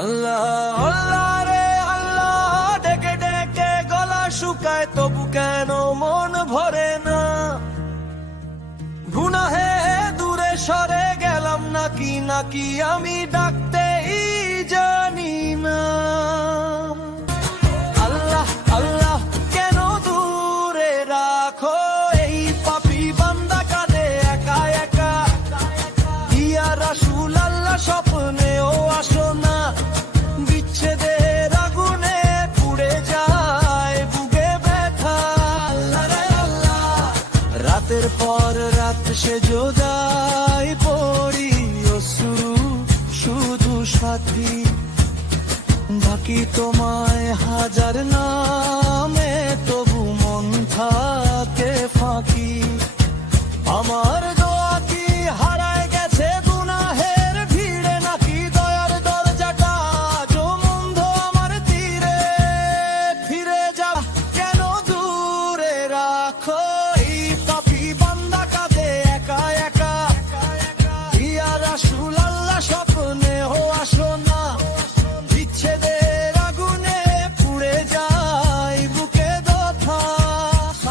আল্লাহ আল্লাহ রে আল্লাহ, ডেকে ডেকে গলা শুকায়, তবু কেন মন ভরে না? গুনাহে দূরে সরে গেলাম নাকি নাকি আমি ডাকতেই জানি না। রাতের পর রাত সে যোদাই পড়ি অশ্রু শুধু সাথী। বাকি তোমায় হাজার নামে আসো বিচ্ছেদের আগুনে পুড়ে যায় বুকে দথা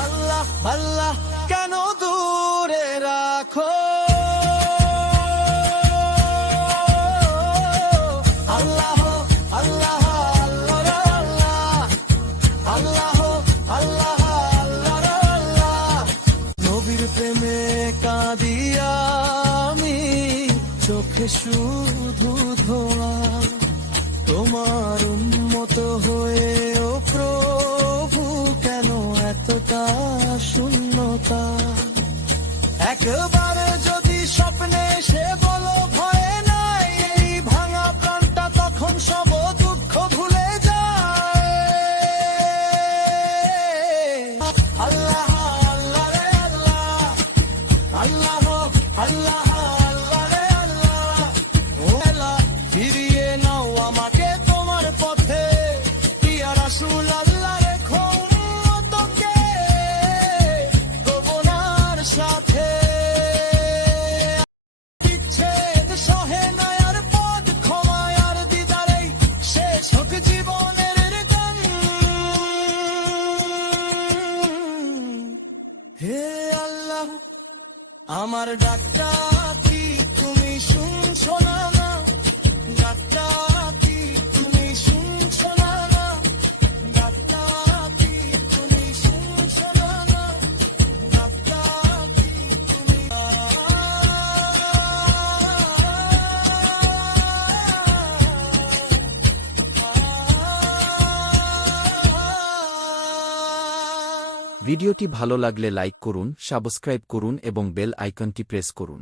আল্লাহ আল্লাহ কেন দূরে রাখো? আল্লাহ আল্লাহ আল্লাহ। আল্লাহ আল্লাহ আল্লাহ আল্লাহ। নবীর প্রেমে কাঁদিয়া চোখে শুধু ধোয়া, তোমার উন্মত হয়ে, ও প্রভু, কেন এতটা শূন্যতা? একবার যদি স্বপ্নে সে বলো, ভয়ে নাই, এই ভাঙা প্রাণটা তখন সব দুঃখ ভুলে যায়। আল্লাহ আল্লাহ রে আল্লাহ আল্লাহ আল্লাহ। আমার ডাকটা ভিডিওটি ভালো লাগলে লাইক করুন সাবস্ক্রাইব করুন এবং বেল আইকনটি প্রেস করুন।